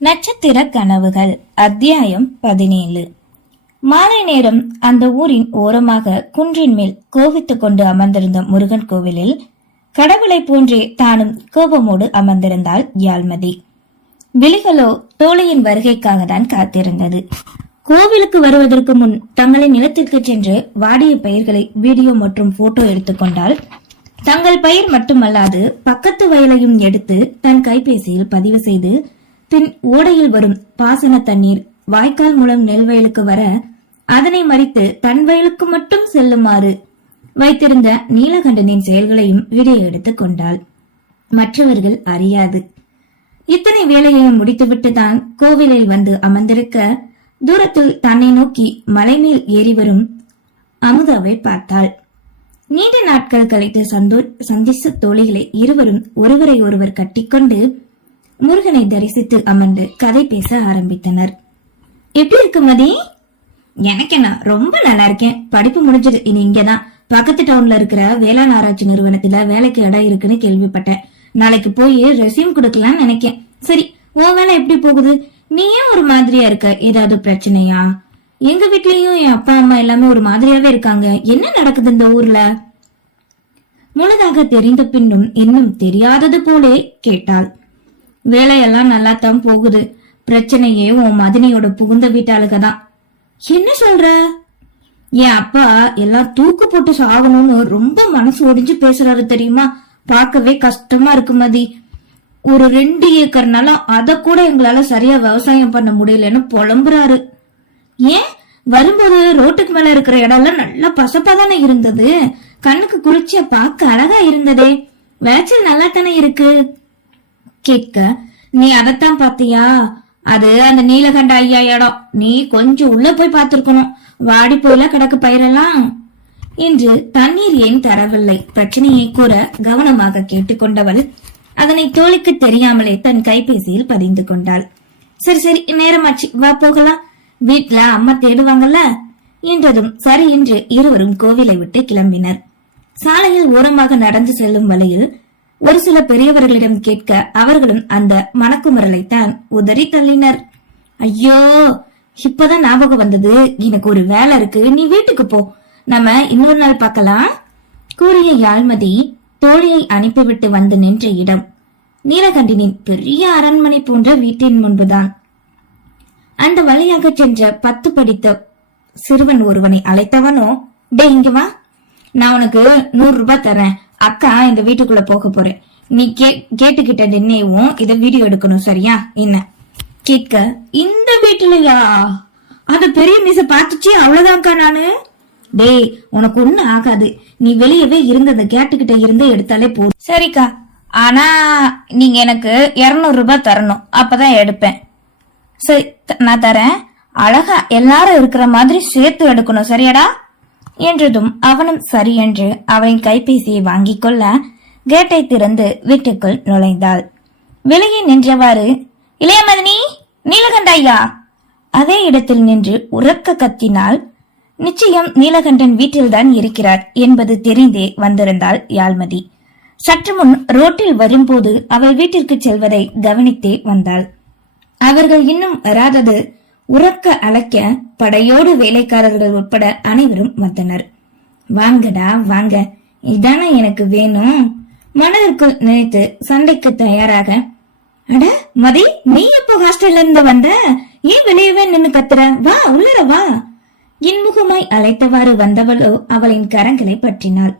நட்சத்திர கனவுகள் அத்தியாயம் 17. மாலை நேரம் அந்த ஊரின் ஓரமாக குன்றின் மேல் கோவித்துக் கொண்டு அமர்ந்திருந்த முருகன் கோவிலில் கடவுளை போன்றே தானும் கோபமோடு அமர்ந்திருந்தாள் யாழ்மதி. விழிகளோ தோழியின் வருகைக்காக தான் காத்திருந்தது. கோவிலுக்கு வருவதற்கு முன் தங்களின் நிலத்திற்கு சென்று வாடிய பயிர்களை வீடியோ மற்றும் போட்டோ எடுத்துக்கொண்டால் தங்கள் பயிர் மட்டுமல்லாது பக்கத்து வயலையும் எடுத்து தன் கைபேசியில் பதிவு செய்து பின் ஓடையில் வரும் பாசன தண்ணீர் வாய்க்கால் மூலம் நெல் வயலுக்கு வர அதனை மறித்து தன் வயலுக்கு மட்டும் செல்லுமாறு வைத்திருந்த நீலகண்டனின் செயல்களையும் வீடியோ எடுத்துக் கொண்டாள். மற்றவர்கள் அறியாது. இத்தனை வேலையையும் முடித்துவிட்டு தான் கோவிலில் வந்து அமர்ந்திருக்க தூரத்தில் தன்னை நோக்கி மலை மேல் ஏறி வரும் அமுதாவை பார்த்தாள். நீண்ட நாட்கள் கழித்து சந்தித்த தோழிகளை இருவரும் ஒருவரை ஒருவர் கட்டிக்கொண்டு முருகனை தரிசித்து அமர்ந்து கதை பேச ஆரம்பித்தனர். எப்படி இருக்கு மதி? எனக்கு என்ன, ரொம்ப நல்லா இருக்கேன். படிப்பு முடிஞ்சது, இனி இங்கதான் பக்கத்து டவுன்ல இருக்கிற வேளாண் ஆராய்ச்சி நிறுவனத்துல வேலைக்கு இடம் இருக்குன்னு கேள்விப்பட்டேன். நாளைக்கு போய் ரெஸ்யூம் கொடுக்கலாம்னு நினைக்கேன். சரி, உன் வேலை எப்படி போகுது? நீ ஏன் ஒரு மாதிரியா இருக்க? ஏதாவது பிரச்சனையா? எங்க வீட்லயும் என் அப்பா அம்மா எல்லாமே ஒரு மாதிரியாவே இருக்காங்க. என்ன நடக்குது இந்த ஊர்ல? முழுதாக தெரிந்த பின்னும் இன்னும் தெரியாதது போலே கேட்டாள். வேலையெல்லாம் நல்லா தான் போகுது. பிரச்சனையே உன் மதினியோட புகுந்த வீட்டாளுக தான். என்ன சொல்ற? என் அப்பா எல்லாம் தூக்கு போட்டு சாகணும்னு ரொம்ப மனசு ஒடிஞ்சு பேசுறாரு தெரியுமா? பார்க்கவே கஷ்டமா இருக்கு மதி. ஒரு 2 ஏக்கர் நிலம் அத கூட எங்களால சரியா விவசாயம் பண்ண முடியலன்னு புலம்புறாரு. ஏன்? வரும்போது ரோட்டுக்கு மேல இருக்கிற இடம் எல்லாம் நல்லா பசப்பா தானே இருந்தது. கண்ணுக்கு குளிர்ச்சியா பார்க்க அழகா இருந்ததே. விளைச்சல் நல்லா தானே இருக்கு கேட்க, நீ அதத்தான் பாத்தியா? அது அந்த நீலகண்ட ஐயா இடம். நீ கொஞ்சம் உள்ள போய் பார்த்திருக்கணும். வாடி போயில கிடக்கு பயிரெல்லாம் என்று தண்ணீர் ஏன் தரவில்லை பிரச்சனையை கூற கவனமாக கேட்டுக்கொண்டவள் அதனை தோழிக்கு தெரியாமலே தன் கைபேசியில் பதிந்து கொண்டாள். சரி சரி, நேரமாச்சு, வா போகலாம். வீட்டுல அம்மா தேடுவாங்கல்ல என்றதும் சரி என்று இருவரும் கோவிலை விட்டு கிளம்பினர். சாலையில் ஓரமாக நடந்து செல்லும் வழியில் ஒரு சில பெரியவர்களிடம் கேட்க அவர்களும் அந்த மணக்குமுறலைத்தான் உதறி தள்ளினர். ஐயோ, இப்பதான் ஞாபகம் வந்தது. எனக்கு ஒரு வேலை இருக்கு, நீ வீட்டுக்கு போ, நம்ம இன்னொரு நாள் பார்க்கலாம் கூறிய யாழ்மதி தோழியை அனுப்பிவிட்டு வந்து நின்ற இடம் நீலகண்டனின் பெரிய அரண்மனை போன்ற வீட்டின் முன்புதான். அந்த வழியாக சென்ற 10 படித்த சிறுவன் ஒருவனை அழைத்தவனோ, டே இங்க வா, நான் உனக்கு 100 ரூபாய் தரேன். அக்கா இந்த வீட்டுக்குள்ள போக போறேன். நீ கேட்டுக்கிட்ட நின்னையும் இத வீடியோ எடுக்கணும், சரியா? என்ன கேட்க, இந்த வீட்டுலயா? அந்த பெரிய மீச பாத்துச்சு, அவ்வளவுதான்க்கா நானு. டேய், உனக்கு ஒண்ணு ஆகாது. நீ வெளியவே இருந்து அந்த கேட்டுக்கிட்ட இருந்தே எடுத்தாலே போதும். சரிக்கா, ஆனா நீங்க எனக்கு 200 ரூபாய் தரணும், அப்பதான் எடுப்பேன். சரி, நான் தரேன். அழகா எல்லாரும் இருக்கிற மாதிரி சேர்த்து எடுக்கணும், சரியாடா என்றதும் அவனும் சரி என்று அவளின் கைபேசியை வாங்கிக் கொள்ள கேட்டை திறந்து வீட்டுக்குள் நுழைந்தாள். வெளியே நின்றவாறு, இளைய மதினி, நீலகண்ட ஐயா அதே இடத்தில் நின்று உரக்க கத்தினாள். நிச்சயம் நீலகண்டன் வீட்டில்தான் இருக்கிறார் என்பது தெரிந்தே வந்திருந்தாள் யாழ்மதி. சற்று முன் ரோட்டில் வரும்போது அவள் வீட்டிற்கு செல்வதை கவனித்தே வந்தாள். அவர்கள் இன்னும் வராதது உறக்க அழைக்க படையோடு வேலைக்காரர்கள் உட்பட அனைவரும் வந்தனர். வாங்கடா வாங்க, இதான எனக்கு வேணும் மனதிற்குள் நினைத்து சண்டைக்கு தயாராக, அட மதி, நீ எப்போ ஹாஸ்டல்ல இருந்து வந்த? ஏன் வெளியவே நின்னு கத்துற? வா உள்ளர வா. இன்முகமாய் அழைத்தவாறு வந்தவளோ அவளின் கரங்களை பற்றினாள்.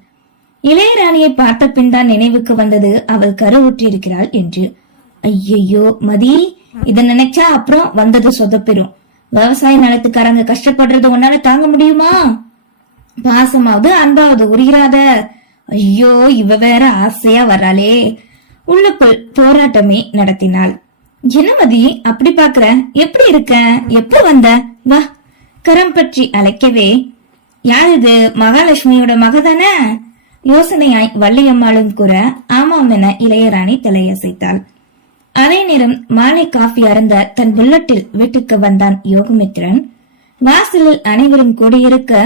இளையராணியை பார்த்த பின் தான் நினைவுக்கு வந்தது அவள் கருவுற்றிருக்கிறாள் என்று. ஐயையோ மதி, இத நினைச்சா அப்புறம் வந்தது சொதப்பெறும். விவசாய நிலத்துக்காரங்க கஷ்டப்படுறது உன்னால தாங்க முடியுமா? பாசமாவது அன்பாவது உரிகிறாத. ஐயோ, இவ வேற ஆசையா வராளே. உள்ளுக்குள் போராட்டமே நடத்தினாள். என்ன மதி அப்படி பாக்குற? எப்படி இருக்க? எப்ப வந்த? வா. கரம் பற்றி அழைக்கவே, யார் இது? மகாலட்சுமியோட மகதான? யோசனையாய் வள்ளியம்மாளும் கூற ஆமாம் என இளையராணி தலையசைத்தாள். அதே நேரம் மாலை காஃபி அருந்த தன் புல்லட்டில் வீட்டுக்கு வந்தான் யோகமித்ரன். வாசலில் அனைவரும் கூடியிருக்க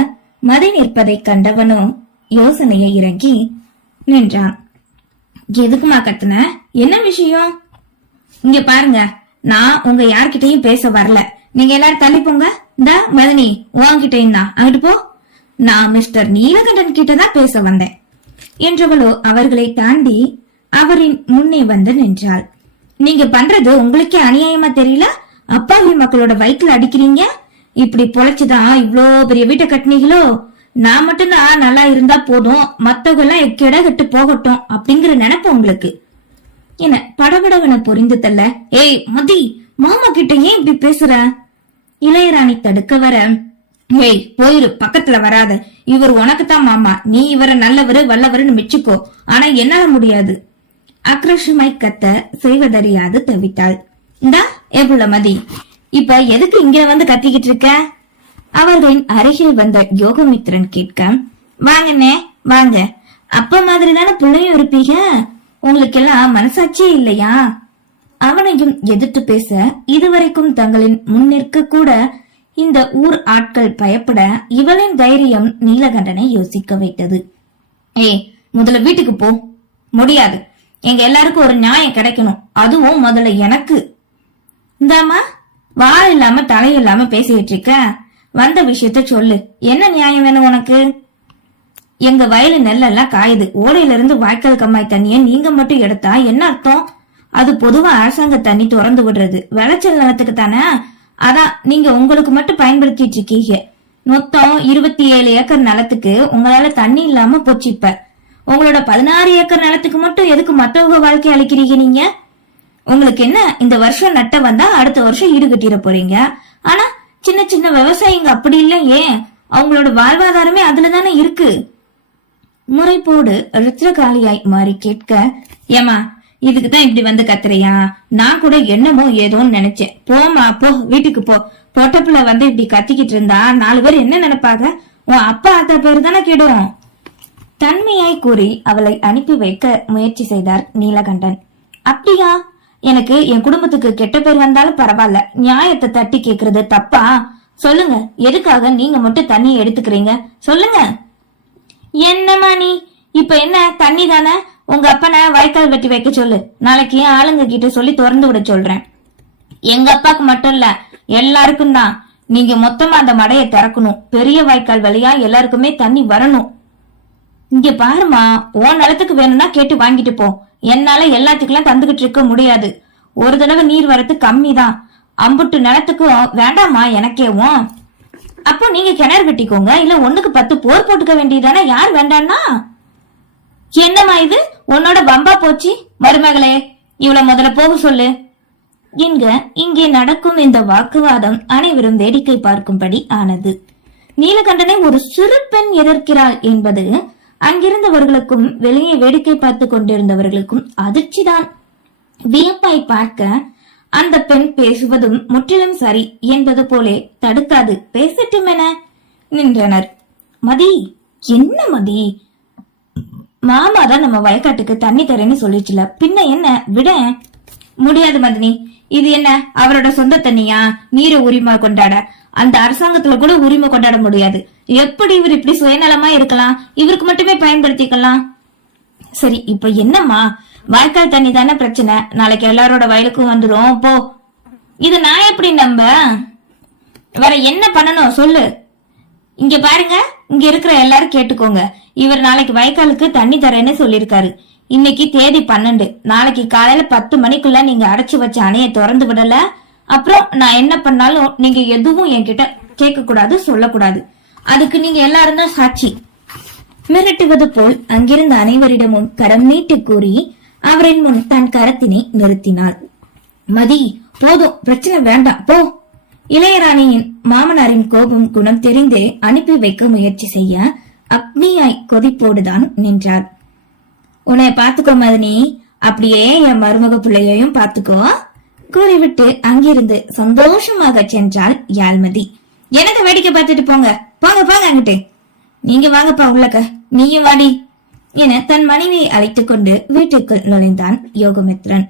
மதி நிற்பதை கண்டவனோ யோசனையை இறங்கி நின்றான். எதுக்குமா கத்துன? என்ன விஷயம்? இங்க பாருங்க, நான் உங்க யார்கிட்டயும் பேச வரல. நீங்க எல்லாரும் தள்ளி போங்க. இந்த மதனி உன்கிட்டயும் தான் அங்கிட்டு போ. நான் மிஸ்டர் நீலகண்டன் கிட்டதான் பேச வந்தேன் என்றவளோ அவர்களை தாண்டி அவரின் முன்னே வந்து நின்றாள். நீங்க பண்றது உங்களுக்கே அநியாயமா தெரியல? அப்பாவி மக்களோட வயிற்றுல அடிக்கிறீங்க. இப்படி பொழைச்சுதான் இவ்ளோ பெரிய வீட்டை கட்டினீங்களோ? நான் மட்டும்தான் நல்லா இருந்தா போதும், மத்தவங்க எல்லாம் எக்கேடா கட்டு போகட்டும் அப்படிங்கிற நினைப்பு உங்களுக்கு என படபடவன பொரிந்து தள்ள. ஏய் மதி, மாமா கிட்ட ஏன் இப்படி பேசுற? இளையராணி தடுக்க வர, ஏய் போயிரு, பக்கத்துல வராத. இவர் உனக்குத்தான் மாமா, நீ இவரை நல்லவரு வல்லவருன்னு மிச்சுக்கோ. ஆனா என்னால முடியாது. ஆக்ரோஷமாய் கத்த செய்வதறியாது தவித்தாள். இந்தா எவ்வளவு மதி, இப்ப எதுக்கு இங்க வந்து கத்திக்கிட்டு இருக்க? அவர்களின் அருகில் வந்த யோகமித்ரன் கேட்க, வாங்கண்ணே வாங்க, அப்ப மாதிரி தானே பிள்ளையும் இருப்பீங்க, உங்களுக்கு எல்லாம் மனசாட்சியே இல்லையா? அவனையும் எதிர்த்து பேச இதுவரைக்கும் தங்களின் முன்னிற்க கூட இந்த ஊர் ஆட்கள் பயப்பட இவளின் தைரியம் நீலகண்டனை யோசிக்க வைத்தது. ஏய் முதல்ல வீட்டுக்கு போ. முடியாது, எங்க எல்லாருக்கும் ஒரு நியாயம் கிடைக்கணும், அதுவும் முதல்ல எனக்கு. இந்தாமா வாள் இல்லாம தலையில்லாம பேசிட்டு இருக்க, வந்த விஷயத்த சொல்லு. என்ன நியாயம் வேணும் உனக்கு? எங்க வயலு நெல்லெல்லாம் காயுது, ஓடையில இருந்து வாய்க்கால் கம்மாய் தண்ணிய நீங்க மட்டும் எடுத்தா என்ன அர்த்தம்? அது பொதுவா அரசாங்க தண்ணி திறந்து விடுறது விளைச்சல் நிலத்துக்கு தானே. அதான் நீங்க உங்களுக்கு மட்டும் பயன்படுத்திட்டு இருக்கீங்க. மொத்தம் 27 ஏக்கர் நிலத்துக்கு உங்களால தண்ணி இல்லாம போச்சு. இப்ப உங்களோட 16 ஏக்கர் நிலத்துக்கு மட்டும் எதுக்கு மத்தவங்க வாழ்க்கை அளிக்கிறீங்க நீங்க? உங்களுக்கு என்ன, இந்த வருஷம் நட்ட வந்தா அடுத்த வருஷம் ஈடு கட்டிட போறீங்க. ஆனா சின்ன சின்ன விவசாயிங்க அப்படி இல்ல. ஏன், அவங்களோட வாழ்வாதாரமே அதுலதானே இருக்கு. முறைப்போடு ருத்ரகாளியாய் மாறி கேட்க, ஏமா இதுக்குதான் இப்படி வந்து கத்துறியா? நான் கூட என்னமோ ஏதோன்னு நினைச்சேன். போமா போ, வீட்டுக்கு போ. பொட்டப்புல வந்து இப்படி கத்திக்கிட்டு இருந்தா 4 பேர் என்ன நினைப்பாங்க? உன் அப்பா அத்தா பேரு தானே கேடும். தன்மையாய் கூறி அவளை அனுப்பி வைக்க முயற்சி செய்தார் நீலகண்டன். அப்படியா? எனக்கு என் குடும்பத்துக்கு கெட்ட பேர் வந்தாலும் பரவாயில்ல, நியாயத்தை தட்டி கேக்குறது தப்பா? சொல்லுங்க, எதுக்காக நீங்க மட்டும் தண்ணியை எடுத்துக்கிறீங்க? சொல்லுங்க. என்னமா நீ இப்ப என்ன, தண்ணி தானே, உங்க அப்பனை வாய்க்கால் வெட்டி வைக்க சொல்லு. நாளைக்கு ஆளுங்க கிட்ட சொல்லி திறந்து விட சொல்றேன். எங்க அப்பாக்கு மட்டும் இல்ல, எல்லாருக்கும் தான். நீங்க மொத்தமா அந்த மடையை திறக்கணும். பெரிய வாய்க்கால் வழியா எல்லாருக்குமே தண்ணி வரணும். இங்க பாருமா, உன் நிலத்துக்கு வேணும்னா கேட்டு வாங்கிட்டு போ. என்னால எல்லாத்துக்கெல்லாம் தந்துகிட்டு இருக்க முடியாது. ஒரு தடவை நீர் வரத்து கம்மி தான். அம்புட்டு நிலத்துக்கும் வேண்டாமா எனக்கேவும்? அப்போ நீங்க கிணறு வெட்டிக்கோங்க, இல்ல 1க்கு 10 போர் போட்டுக்க வேண்டியதானே. யார் வேண்டான்னா? என்னம்மா இது உன்னோட பம்பா போச்சு? மருமகளே, இவ்வளவு முதல்ல போக சொல்லு. இங்கே நடக்கும் இந்த வாக்குவாதம் அனைவரும் வேடிக்கை பார்க்கும்படி ஆனது. நீலகண்டனை ஒரு சிறு பெண் எதிர்க்கிறாள் என்பது அங்கிருந்தவர்களுக்கும் வெளியே வேடிக்கை பார்த்து கொண்டிருந்தவர்களுக்கும் அதிர்ச்சிதான். வியப்பாய் பார்க்க அந்த பெண் பேசுவதும் முற்றிலும் சரி என்பது போலே தடுக்காது பேசட்டும் என நின்றனர். மதி, என்ன மதி, மாமா தான் நம்ம வயக்காட்டுக்கு தண்ணி தரேன்னு சொல்லிச்சுல, பின்ன என்ன விட முடியாது மதினி. இது என்ன அவரோட சொந்த தண்ணியா? நீரை உரிமை கொண்டாட அந்த அரசாங்கத்துல கூட உரிமை கொண்டாட முடியாது. எப்படி இவர் இப்படி சுயநலமா இருக்கலாம்? இவருக்கு மட்டுமே பயன்படுத்திக்கலாம். சரி இப்ப என்னம்மா, வாய்க்கால் தண்ணி தானே பிரச்சனை, நாளைக்கு எல்லாரோட வயலுக்கும் வந்துடும் போ. இது நான் எப்படி நம்ப? வேற என்ன பண்ணணும் சொல்லு. இங்க பாருங்க, இங்க இருக்கிற எல்லாரும் கேட்டுக்கோங்க. இவர் நாளைக்கு வாய்க்காலுக்கு தண்ணி தரேன்னு சொல்லிருக்காரு. இன்னைக்கு தேதி 12. நாளைக்கு காலையில 10 மணிக்குள்ள நீங்க அடைச்சு வச்ச அணையை திறந்து விடல, அப்புறம் நான் என்ன பண்ணாலும் நீங்க எதுவும் என்கிட்ட கேட்க கூடாது, சொல்லக்கூடாது. அதுக்கு நீங்க எல்லாரும் தான் சாட்சி. மிரட்டுவது போல் அங்கிருந்த அனைவரிடமும் கரம் நீட்டு கூறி அவரின் முன் தன் கரத்தினை நிறுத்தினாள். மதி, போதும், பிரச்சனை வேண்டாம் போ. இளையராணியின் மாமனாரின் கோபம் குணம் தெரிந்தே அனுப்பி வைக்க முயற்சி செய்ய அக்னியாய் கொதிப்போடுதான் நின்றார். உன்னை பாத்துக்கோ மதினி, அப்படியே என் மருமக பிள்ளையையும் பாத்துக்கோ கூறிவிட்டு அங்கிருந்து சந்தோஷமாக சென்றாள் யாழ்மதி. எனக்கு வேடிக்கை பார்த்துட்டு போங்க, போங்க போங்க அங்கிட்டு. நீங்க வாங்கப்பா உள்ளக்க, நீயும் வாடி என தன் மனைவியை அழைத்துக் கொண்டு வீட்டுக்குள் நுழைந்தான் யோகமித்ரன்.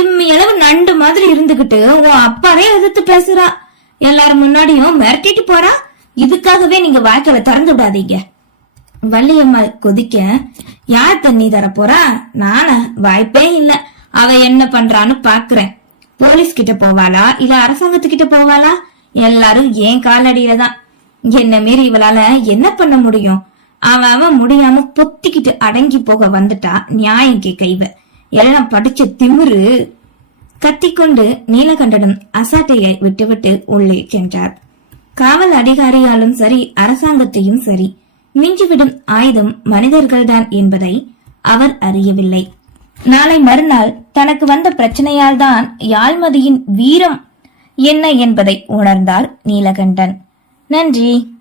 இம்மியளவு நண்டு மாதிரி இருந்துகிட்டு உன் அப்பாவே எதிர்த்து பேசுறா, எல்லாரும் முன்னாடியும் மிரட்டிட்டு போறா. இதுக்காகவே நீங்க வாய்க்கால திறந்து விடாதீங்க. வள்ளியம்மாள் கொதிக்க, யார் தண்ணி தர போறா? நானா? வாய்ப்பே இல்ல. அவ என்ன பண்றான்னு பாக்குறேன். போலீஸ் கிட்ட போவாளா இல்ல அரசாங்கத்துக்கிட்ட போவாளா? எல்லாரும் ஏன் காலடியில தான். என்ன மீறி இவளால என்ன பண்ண முடியும்? அவன் முடியாம பொத்திக்கிட்டு அடங்கி போக வந்துட்டா நியாயம் கேட்க இவ. எல்லாம் படிச்ச திமிரு. கத்திக்கொண்டு நீலகண்டனும் அசாட்டையை விட்டுவிட்டு உள்ளே சென்றார். காவல் அதிகாரியாலும் சரி அரசாங்கத்தையும் சரி மிஞ்சிவிடும் ஆயுதம் மனிதர்கள்தான் என்பதை அவர் அறியவில்லை. நாளை மறுநாள் தனக்கு வந்த பிரச்சனையால் தான் யாழ்மதியின் வீரம் என்ன என்பதை உணர்ந்தார் நீலகண்டன். நன்றி.